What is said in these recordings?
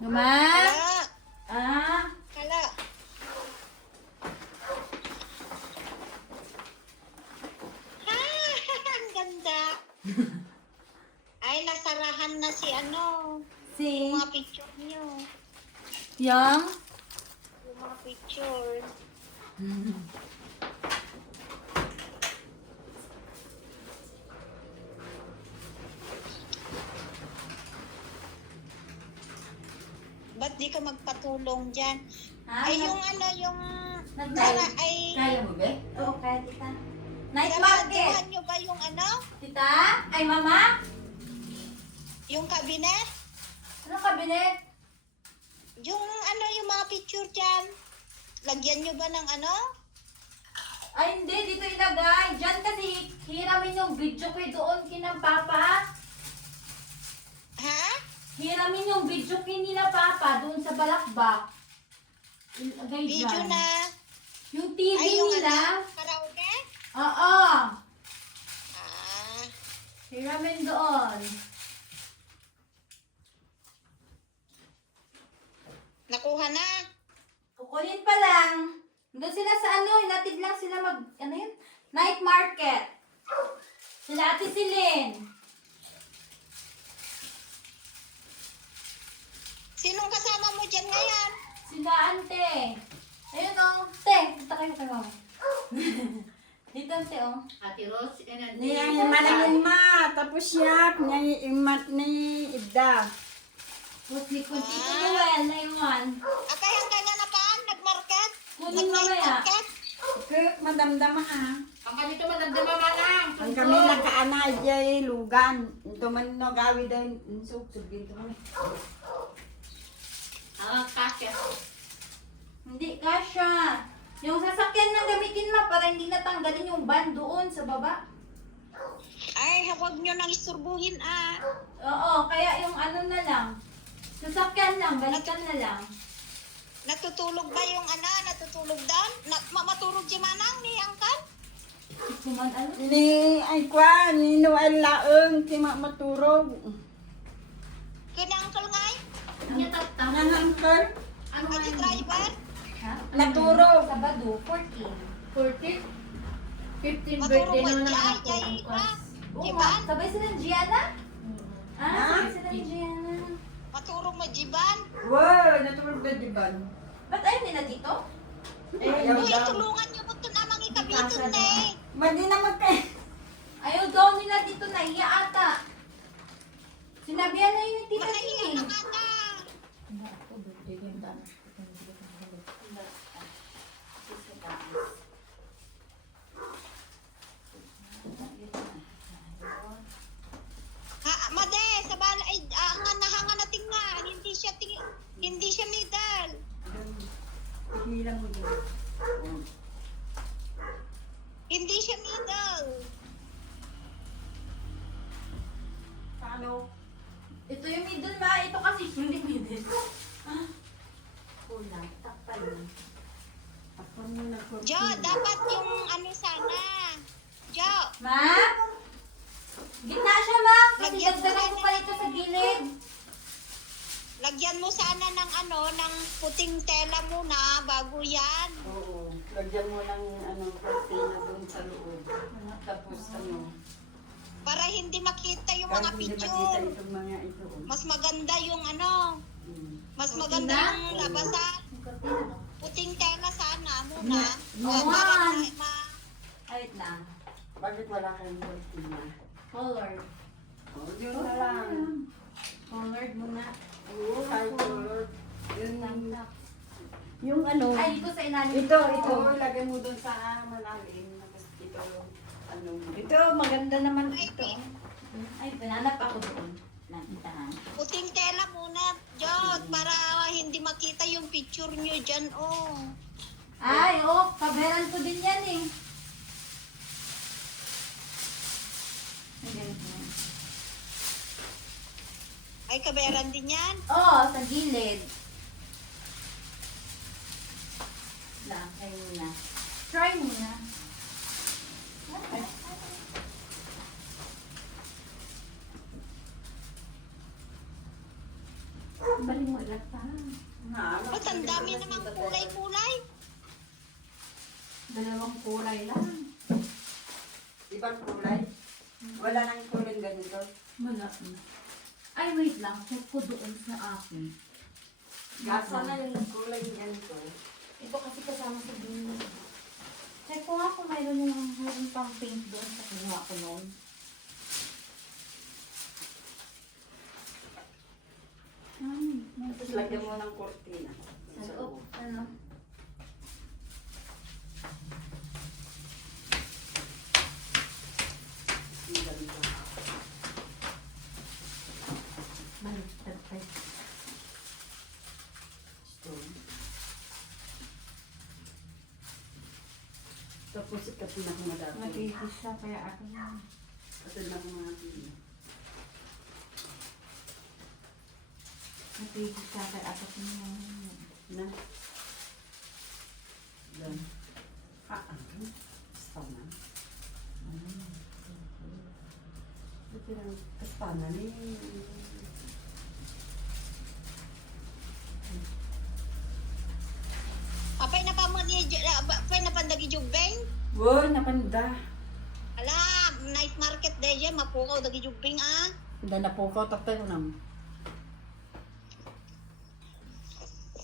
Guma? Hala. Ah? Hala. Ah, ang ganda. Ay, nasarahan na si ano. Si? Yung mga picture niyo. Yang? Yung mga picture. Ba't di ka magpatulong dyan? Ha? Ay, yung ano, yung... Nagdala. ay... Kaya mo ba? Oo, kaya tita. Night Saradahan market. nyo ba yung ano? Tita? Ay, mama? Yung cabinet? Anong kabinet? Yung ano, yung mga picture dyan? Lagyan nyo ba ng ano? Ay, hindi. Dito ilagay. Diyan kasi hiramin yung video ko doon kinang papa. Ha? Hiramin yung video nila papa doon sa balakbak. Ilagay Video dyan. na... Yung TV Ay, yung nila. ano? Karaoke? Oo. Ah, Hiramin doon. nakuha na. Kukunin pa lang. Doon sila sa ano, hinatid lang sila mag, ano yun? Night market. Sila Ate Silin. Sinong kasama mo dyan ngayon? Sila Ante. Ayun o. Te, punta kayo kay mama. Dito Ante o. Ate Rose, Niya manangin ma, tapos siya, niya imat ni Ida. Tapos ni Kuntito Noel na iwan. Akay hanggang nga na paan? Nag-market? Kunin mamaya. Nag-market? Kaya madamdama ha. ang kami ito madamdama manang. Ang kami nakaanay jay lugan. Ito man no gawi din sugsug dito man. Ang kasya. Hindi kasha. Yung sasakyan na gamitin ma para hindi natanggalin yung van doon sa baba. Ay, huwag nyo nang isturbuhin ah. Oo, kaya yung ano na lang. Sasakyan lang, balikan na lang. Natutulog ba yung ano? Natutulog doon? Maturog si Manang ni Angkan? Kuman ano? Ni ay kwa ni Noel laeng ti maturog. Kini Uncle ngay? Ang yatatang. Nang angkol Ano nga Ay, yun? driver? Ha? naturog. Sabado, 14. 14? 15 Maturog birthday ba naman siya? ang ako. Jay, Ang ba? kwas. Oo Di nga, ba? sabay sila ng Gianna? Ah, Ha? sabay sila ng Gianna. Maturog mo, Jiban? Wow, naturog na diban. Ba't ayaw nila dito? Ayaw Uy, daw. tulungan nyo mo ito namang Casa ikabitin daw. eh. Madi na magkay. Ayaw daw nila dito, nahiya ata. Sinabihan na yun ni Tita Manahiya Tingin. na ata. Ako, birthday ko yung dami. Ha, made, sa bala, ay, hanga na tingnan. Hindi siya medal. Hilang mo din. Hindi siya medal. Paano? Ito yung middle ba? Ito kasi hindi middle. Ah, kulang. Takpal yun. Ako mo nagko. Jo, dapat yung ano sana. Jo, Ma? Gitna siya, ma. Kasi Lagyan mo dagdagan na ko pala ito sa gilid. lagyan mo sana ng ano, ng puting tela muna bago yan. Oo. Lagyan mo ng ano, cortina doon sa loob. Tapos ano, Para hindi makita yung kahit mga hindi makita picture. itong mga ito. Mas maganda yung ano, Mm. mas maganda yung labasan. Yung kortina, no? Puting tela sana muna. No, Para man. Ay, wait lang. Bakit wala kayong cortina? Color. Oh, yun na lang. Colored muna. Oo, kahit color. Yun lang. Yung ano? Ay, dito sa ilalim. Ito, ilagay mo doon sa malalim. Tapos ito, ano. Ito, maganda naman ito. Ay, pinanap ako doon. Nakitahan. Puting tela muna, Jod, para hindi makita yung picture nyo dyan, oh. Ay, oh, kaberan ko din yan eh. Ay, ganito. Ay, kaberan din yan. Oo, sa gilid. Lang, try muna. Try muna. Balik mo ilata. Ba't ang dami namang kulay-kulay? Dalawang kulay lang. Ibang kulay? Wala nang kulay ganito. Wala na. Ay, wait lang. Check ko doon sa akin. Gasa na yung kulay ganito. Ito kasi kasama sa bin. Check ko nga kung mayroon pang pink doon sa kinuha ko noon. Tapos lagyan mo ng kortina. Sa loob, ano? Yung ganito. Baliktad pa. Stone. Tapos ito pinakamadami. Matitis siya kaya ako na. Ito na akong mga pili. Matitis siya kaya ako na. Na. Yan. Ano? Kastana. Ito yung kastana ni. Apay na pa mo ni apay na pandagi jugbeng. Wow, napanda. Ala, night market day dyan, mapukaw dagi jugbeng ah. Hindi na po ko tayo nam.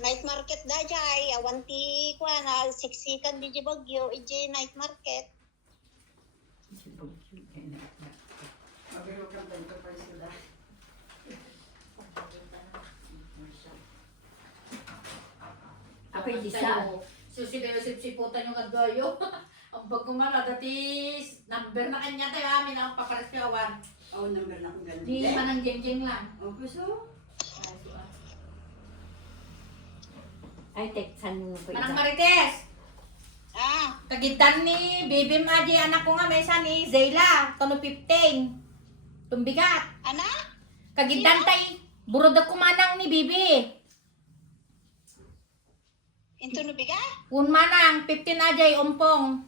Night market da jay, awanti ko na siksikan di jay bagyo, ije night market. Mabiro lang tayo pa sila. Ako hindi sa. Susi-siputan yung kadoyo. Ang bagumala, dati number na kanya tayo amin ang papares kawan. Oh, number na akong ganito. Di pa nang jeng-jeng lang. Oh, gusto? Ay, teksan mo ko Manang Marites! Ah, Kagitan ni Baby Maji, anak ko nga may isa ni Zayla, tono 15. Tumbigat. ana? Kagitan tay, burod ako manang ni Bibi. Into no biga? Un manang, 15 ajay, umpong.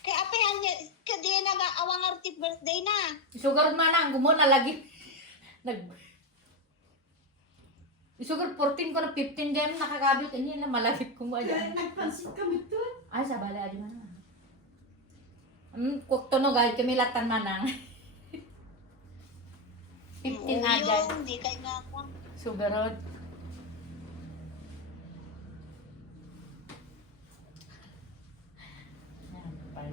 Kay apay anya kadi na nga awang artist birthday na. Isugar manang, gumuna lagi. Isugar 14 ko na 15 game nakagabit. Hindi na malagit ko mo aja. Nagpansin kami doon. Ay, sa balay aja manang. Kuk tono guys, kami latan manang. 15 ajay. Hindi kay nga ako. Sugarod. Yan, pal.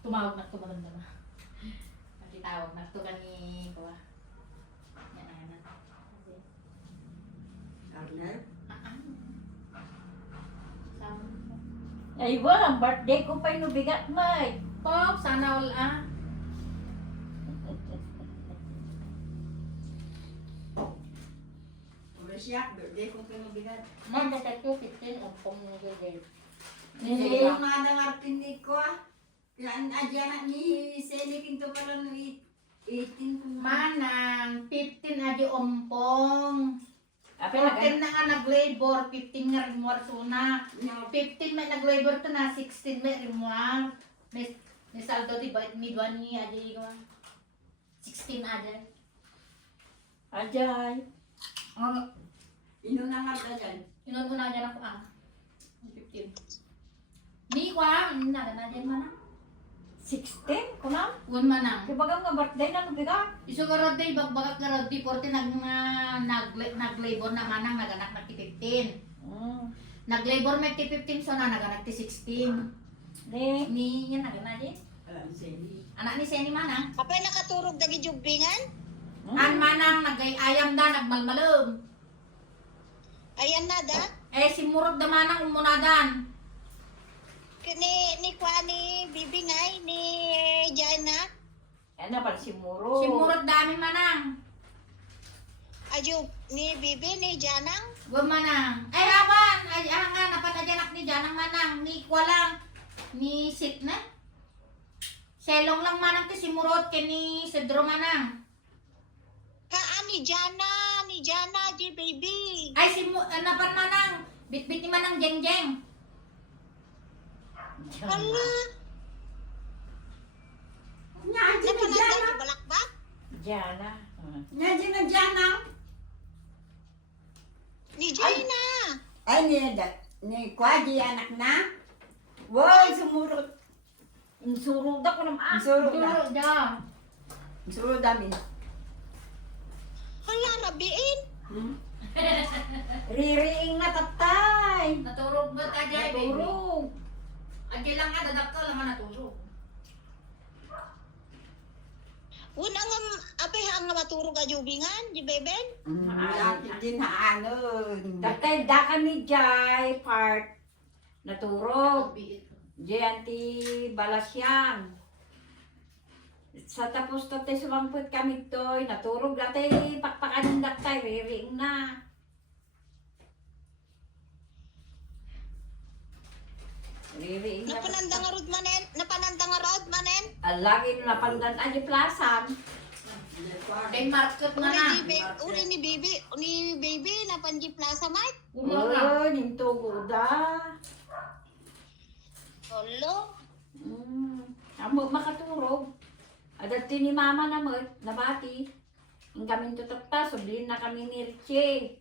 Tumawag na ito maganda na. Tawag na ito kani kuha. Yan na yan. Arnel? Ay, ang birthday ko pa inubigat, May. Pop, sana wala. Ura siya, birthday ko pinubigat. Magdata ko 15 o pong nagagay. Hindi yung nga ng artinik ko ah. Kaya adya na ni Selig ito pala no 18 ko. Manang, 15 adi ompong. Ape 14 na nga nag-labor, 15 nga rin suna. 15 may nag-labor to na, 16 may rimwar. May saldo di ba? Midwan ni Ajay ko. 16 Ajay. Ajay. Ang Inuna nga ba dyan? inuna dyan ako 15. Ni ko na dyan manang. 16? Kunam? Un manang. Kibagang nga birthday na nubigat. Iso karod day, bagbagak karod di, 14 nag-labor na manang, naganak na ti 15. Nag-labor may ti 15, so na naganak ti 16. Ni. Ni, yan naganak din. Alam Selig. Anak ni Seni manang. Apay nakaturog dagi jugbingan? An manang nagay-ayam da, nagmalmalom. Ayan na da. Eh, si Murot da manang umunadan. Ni kwa ni bibingay ni Jana. Ano pala si Muro. Si Murot dami manang. Ayo ni bibi ni Janang. Gwa manang. Ay, awan! Ay, nga, napanajanak ni Janang manang. Ni kwa lang. Ni Sit na. Selong lang manang ti si Murot, ni Cedro manang. Kaan ni Jana di baby. Ay, napan manang. Bit-bit ni manang jeng-jeng. Hala. Diana. Nga na dyan na. Ni Gina. Ay, ni Kwaji, anak na. Wow, sumurot. Insurod ako naman. Insurod na. Insurod na. Surod namin. Hala, rabiin. Hmm? Ririing na tatay. Naturog ba ka dyan, baby? Naturog. Adi lang ka, dadakta lang ka naturog. Una nga, apay ang nga maturog ka jubingan, di beben? Hindi na ano. Tatay, da kami Jai, part naturog. Jai, anti balasyang. Sa tapos tatay sumampot kami toy, naturog tatay, pakpakan ng tatay, riring na. Riring na. Napananda nga rod manen? Alagin na pandan aja plasan. Day market na na. Uri ni baby, napanji plaza mike. Ulo na. Oh, nintugo da. Olo. Amo makaturog. Adati ni mama naman, nabati. Ang kami tutakta, sublin na kami ni Richie.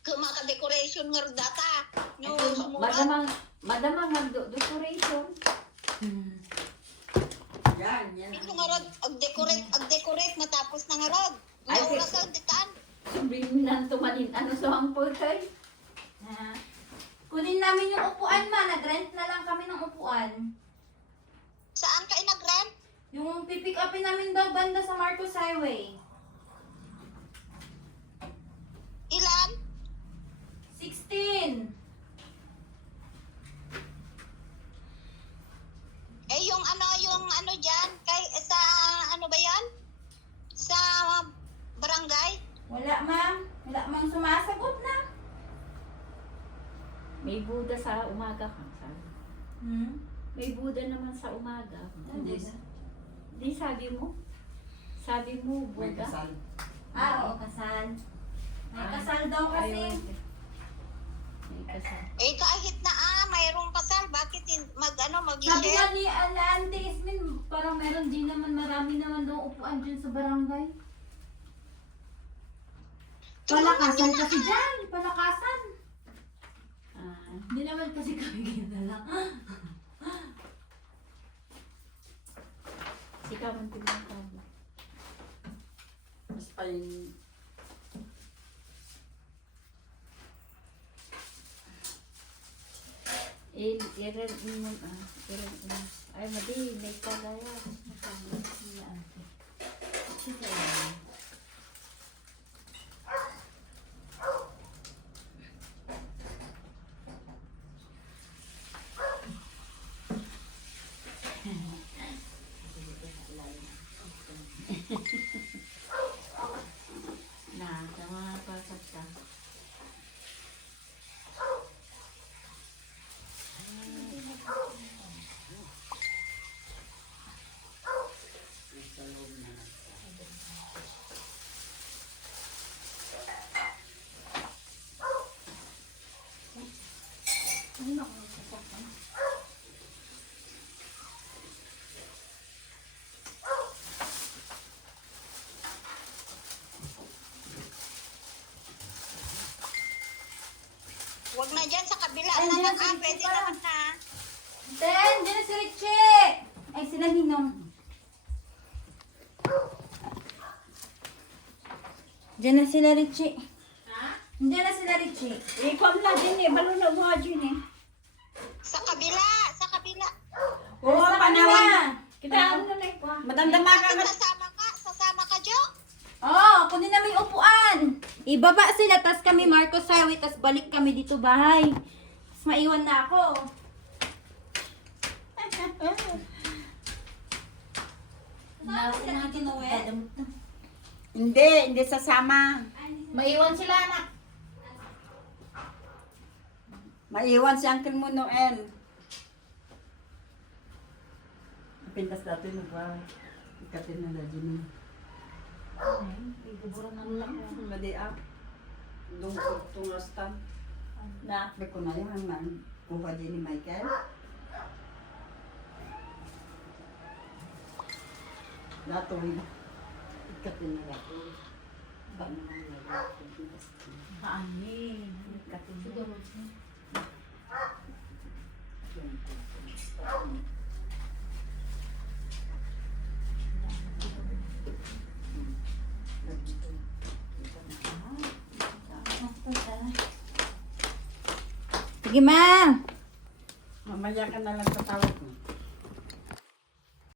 Kumaka-decoration nga ro data. No, sumurat. Madamang decoration. Yan, yan. Ito nga rod, ag-decorate matapos na nga rod. Ay, Nga oras ang ditaan. Sublin na tumanin, ano sa ang putay. Kunin namin yung upuan ma, nag-rent na lang kami ng upuan. Saan ka inag-rent? Yung pipick upin namin daw banda sa Marcos Highway. Ilan? 16. Eh yung ano dyan, kay, sa ano ba yan? Sa barangay? Wala ma'am. Wala ma'am sumasagot na. May Buda sa umaga ka. May Buda naman sa umaga. Hindi. Di sabi mo? Sabi mo, May Buda? kasal. Oo, kasal. May kasal daw kasi. May kasal. Eh kahit na mayroong kasal, bakit Sabi mag-share? nga ni Auntie Ismin, parang meron din naman, marami naman daw upuan dyan sa barangay. Palakasan kasi dyan, palakasan. Hindi naman kasi kami ginala. Sikaw ang tignan ka. Mas pa yung... Iran mo. Ay, madi, may kagaya. Nah, sama apa kata? Huwag na dyan sa kabila. Ay, Na dyan lang, sa pwede kabila. naman na. Then, dyan na si Richie! Ay, sila Ninong. Dyan na sila Richie. Dyan na sila Richie. Ikaw na din eh, balo na mo dyan eh. Sa kabila, sa kabila. Oo, panawan. Kita ano na ikaw. Madamdama ka Bakit na. sasama ka, Jo? Oo, kunin namin yung upuan. Ibaba sila, tas kami Marcos Highway, tas balik kami dito bahay. Tas maiwan na ako. Hindi sasama. Maiwan sila anak. Maiwan si Uncle mo Noel. Pintas dati mo ba? Ikatin na na dyan. Madi up. Doon ko tungastan. Na. May ko na yan man. Kuha din ni Michael. Natuloy. Ikatin na ako. Ani. Siguro. Sige, ma. Mamaya ka na lang tatawag mo.